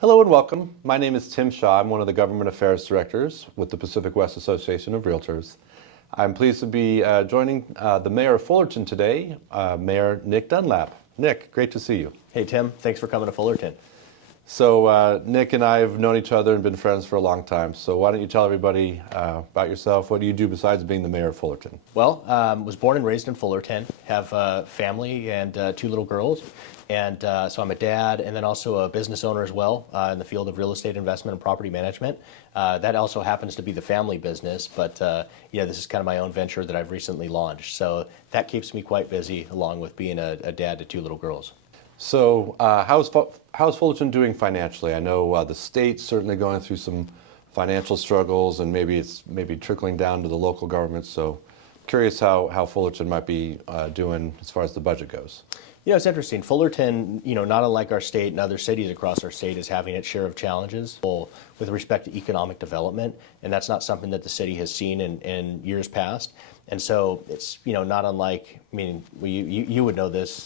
Hello and welcome. My name is Tim Shaw. I'm one of the Government Affairs Directors with the Pacific West Association of Realtors. I'm pleased to be joining the Mayor of Fullerton today, Mayor Nick Dunlap. Nick, great to see you. Hey Tim, thanks for coming to Fullerton. So Nick and I have known each other and been friends for a long time. So why don't you tell everybody about yourself? What do you do besides being the Mayor of Fullerton? Well, was born and raised in Fullerton, have a family and two little girls. And so I'm a dad and then also a business owner as well in the field of real estate investment and property management. That also happens to be the family business, but this is kind of my own venture that I've recently launched. So that keeps me quite busy along with being a dad to two little girls. So how's Fullerton doing financially? I know the state's certainly going through some financial struggles and maybe it's trickling down to the local government. So curious how Fullerton might be doing as far as the budget goes. You know, it's interesting. Fullerton, not unlike our state and other cities across our state, is having its share of challenges with respect to economic development, and that's not something that the city has seen in years past. And so it's, not unlike, you would know this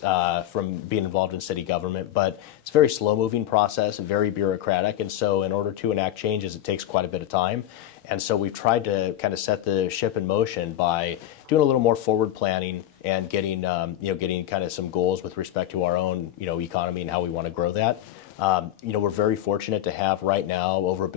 from being involved in city government, but it's a very slow-moving process, very bureaucratic, and so in order to enact changes, it takes quite a bit of time. And so we've tried to kind of set the ship in motion by doing a little more forward planning and getting kind of some goals with respect to our own, economy and how we want to grow that. We're very fortunate to have right now over $1.5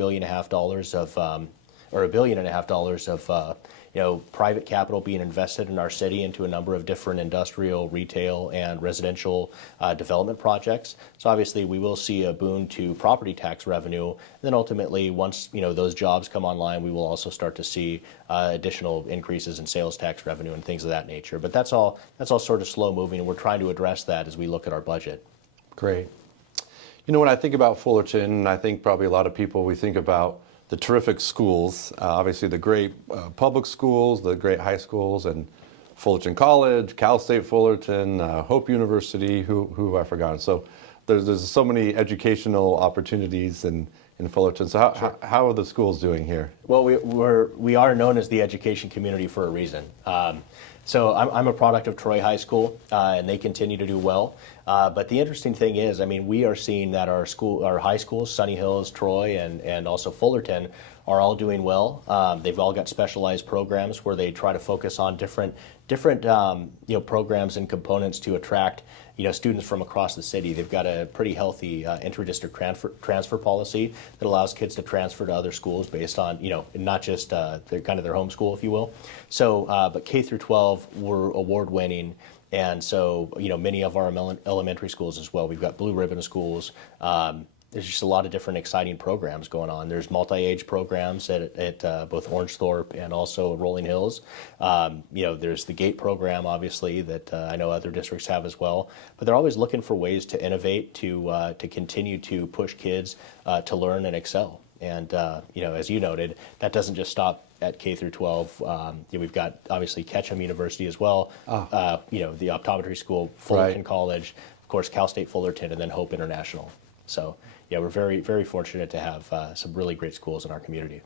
billion of private capital being invested in our city into a number of different industrial, retail, and residential development projects. So obviously we will see a boon to property tax revenue. And then ultimately, once those jobs come online, we will also start to see additional increases in sales tax revenue and things of that nature. But that's all sort of slow moving, and we're trying to address that as we look at our budget. Great. When I think about Fullerton, I think probably a lot of people, we think about the terrific schools, obviously the great public schools, the great high schools, and Fullerton College, Cal State Fullerton, Hope University, who have I forgotten? So there's so many educational opportunities in Fullerton. So how are the schools doing here? Well, we are known as the education community for a reason. So I'm a product of Troy High School, and they continue to do well. But the interesting thing is, we are seeing that our high schools, Sunny Hills, Troy, and also Fullerton, are all doing well. They've all got specialized programs where they try to focus on different programs and components to attract students from across the city. They've got a pretty healthy inter-district transfer policy that allows kids to transfer to other schools based on not just their home school, if you will. So, but K through 12 were award-winning. And so, many of our elementary schools as well. We've got blue ribbon schools. There's just a lot of different exciting programs going on. There's multi-age programs at both Orangethorpe and also Rolling Hills. There's the GATE program, obviously, that I know other districts have as well. But they're always looking for ways to innovate, to continue to push kids to learn and excel. And as you noted, that doesn't just stop at K through 12. We've got obviously Ketchum University as well. The optometry school, Fullerton College, of course Cal State Fullerton, and then Hope International. So we're very, very fortunate to have some really great schools in our community.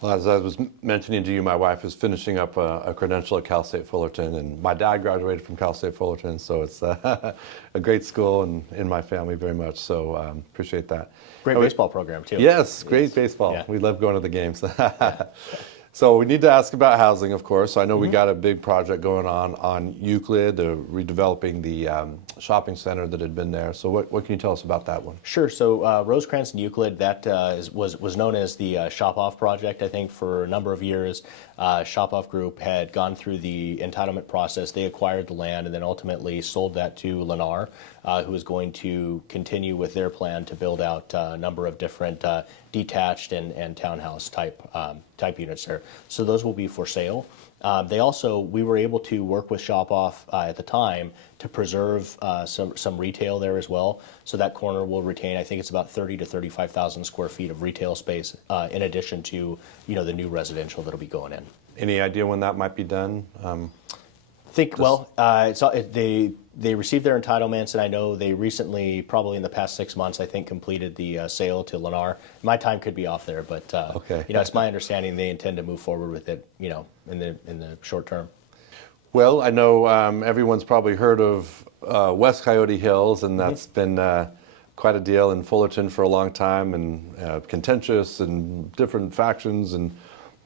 Well, as I was mentioning to you, my wife is finishing up a credential at Cal State Fullerton, and my dad graduated from Cal State Fullerton, so it's a great school and in my family very much, so appreciate that. Great baseball program, too. Yes, great baseball. Yeah. We love going to the games. Yeah. So we need to ask about housing, of course. I know we got a big project going on Euclid, redeveloping the shopping center that had been there. So what can you tell us about that one? Sure. So Rosecrans and Euclid, that was known as the Shop Off project, I think, for a number of years. Shop Off Group had gone through the entitlement process. They acquired the land and then ultimately sold that to Lennar, who is going to continue with their plan to build out a number of different detached and townhouse type units there. So those will be for sale. We were able to work with Shop Off at the time to preserve some retail there as well. So that corner will retain, I think it's about 30 to 35,000 square feet of retail space in addition to the new residential that'll be going in. Any idea when that might be done? They received their entitlements, and I know they recently, probably in the past 6 months, I think, completed the sale to Lennar. My time could be off there, but it's my understanding they intend to move forward with it, in the short term. Well, I know everyone's probably heard of West Coyote Hills, and that's been quite a deal in Fullerton for a long time, and contentious and different factions and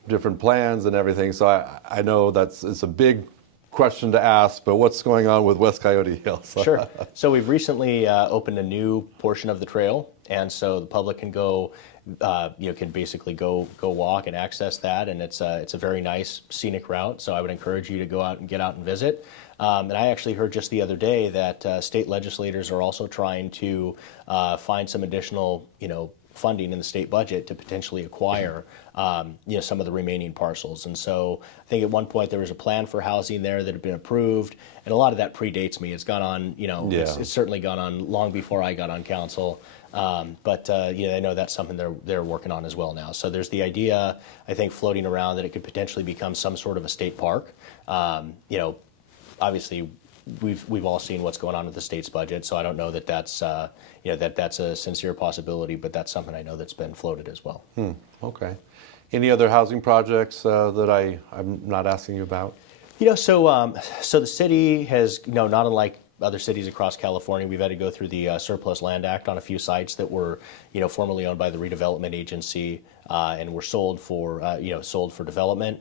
different plans and everything. So I know it's a big question to ask, but what's going on with West Coyote Hills? Sure. So we've recently opened a new portion of the trail, and so the public can go, can basically go walk and access that, and it's a very nice scenic route. So I would encourage you to go out and get out and visit. And I actually heard just the other day that state legislators are also trying to find some additional, funding in the state budget to potentially acquire, some of the remaining parcels. And so I think at one point there was a plan for housing there that had been approved, and a lot of that predates me. It's gone on, it's certainly gone on long before I got on council. But I know that's something they're working on as well now. So there's the idea, I think, floating around that it could potentially become some sort of a state park. Obviously, we've all seen what's going on with the state's budget, so I don't know that that's that's a sincere possibility, but that's something I know that's been floated as well. Okay. Any other housing projects that I'm not asking you about? So the city has, not unlike other cities across California, we've had to go through the Surplus Land Act on a few sites that were, formerly owned by the redevelopment agency and were sold for development.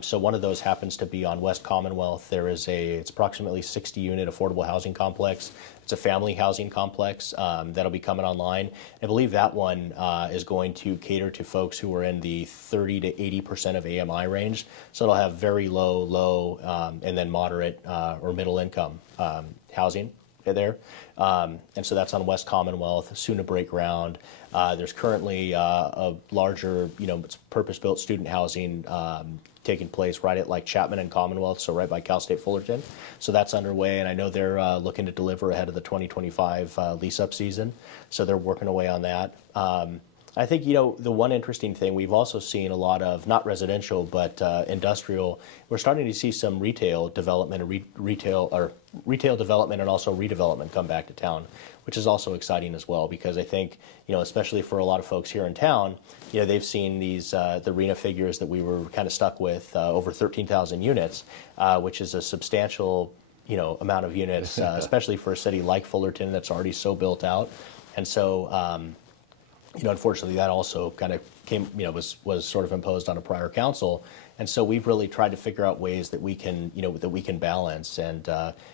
So one of those happens to be on West Commonwealth. It's approximately 60-unit affordable housing complex. It's a family housing complex that'll be coming online. I believe that one is going to cater to folks who are in the 30 to 80% of AMI range. So it'll have very low, and then moderate or middle income housing there. And so that's on West Commonwealth, soon to break ground. There's currently a larger, it's purpose-built student housing taking place right at Chapman and Commonwealth, so right by Cal State Fullerton. So that's underway, and I know they're looking to deliver ahead of the 2025 lease-up season. So they're working away on that. I think, the one interesting thing, we've also seen a lot of, not residential, but industrial. We're starting to see some retail development and retail development and also redevelopment come back to town, which is also exciting as well, because I think, especially for a lot of folks here in town, they've seen these, the RENA figures that we were kind of stuck with, over 13,000 units, which is a substantial, amount of units, especially for a city like Fullerton that's already so built out. And so, unfortunately, that also kind of was sort of imposed on a prior council, and so we've really tried to figure out ways that we can, that we can balance, and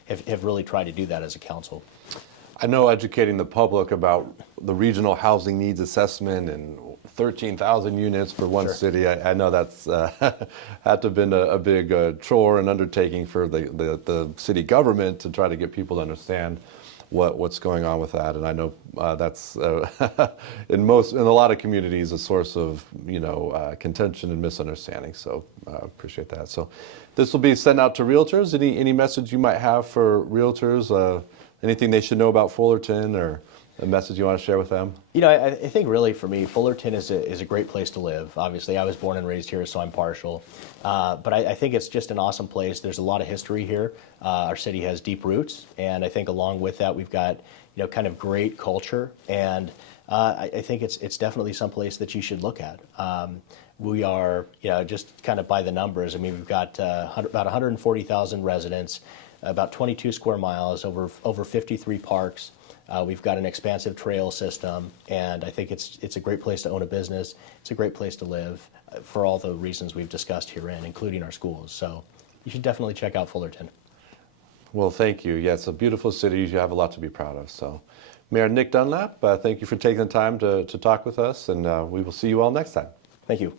have really tried to do that as a council. I know educating the public about the regional housing needs assessment and 13,000 units for one city, I know that's had to have been a big chore and undertaking for the city government to try to get people to understand what's going on with that. And I know that's in a lot of communities a source of contention and misunderstanding. So appreciate that. So this will be sent out to realtors. Any message you might have for realtors? Anything they should know about Fullerton, or a message you want to share with them? I think really for me, Fullerton is a great place to live. Obviously, I was born and raised here, so I'm partial. But I think it's just an awesome place. There's a lot of history here. Our city has deep roots, and I think along with that, we've got kind of great culture. And I think it's definitely someplace that you should look at. We are, just kind of by the numbers. I mean, we've got about 140,000 residents, about 22 square miles, over 53 parks. We've got an expansive trail system, and I think it's a great place to own a business. It's a great place to live for all the reasons we've discussed herein, including our schools. So you should definitely check out Fullerton. Well, thank you. Yeah, it's a beautiful city. You have a lot to be proud of. So, Mayor Nick Dunlap, thank you for taking the time to talk with us, and we will see you all next time. Thank you.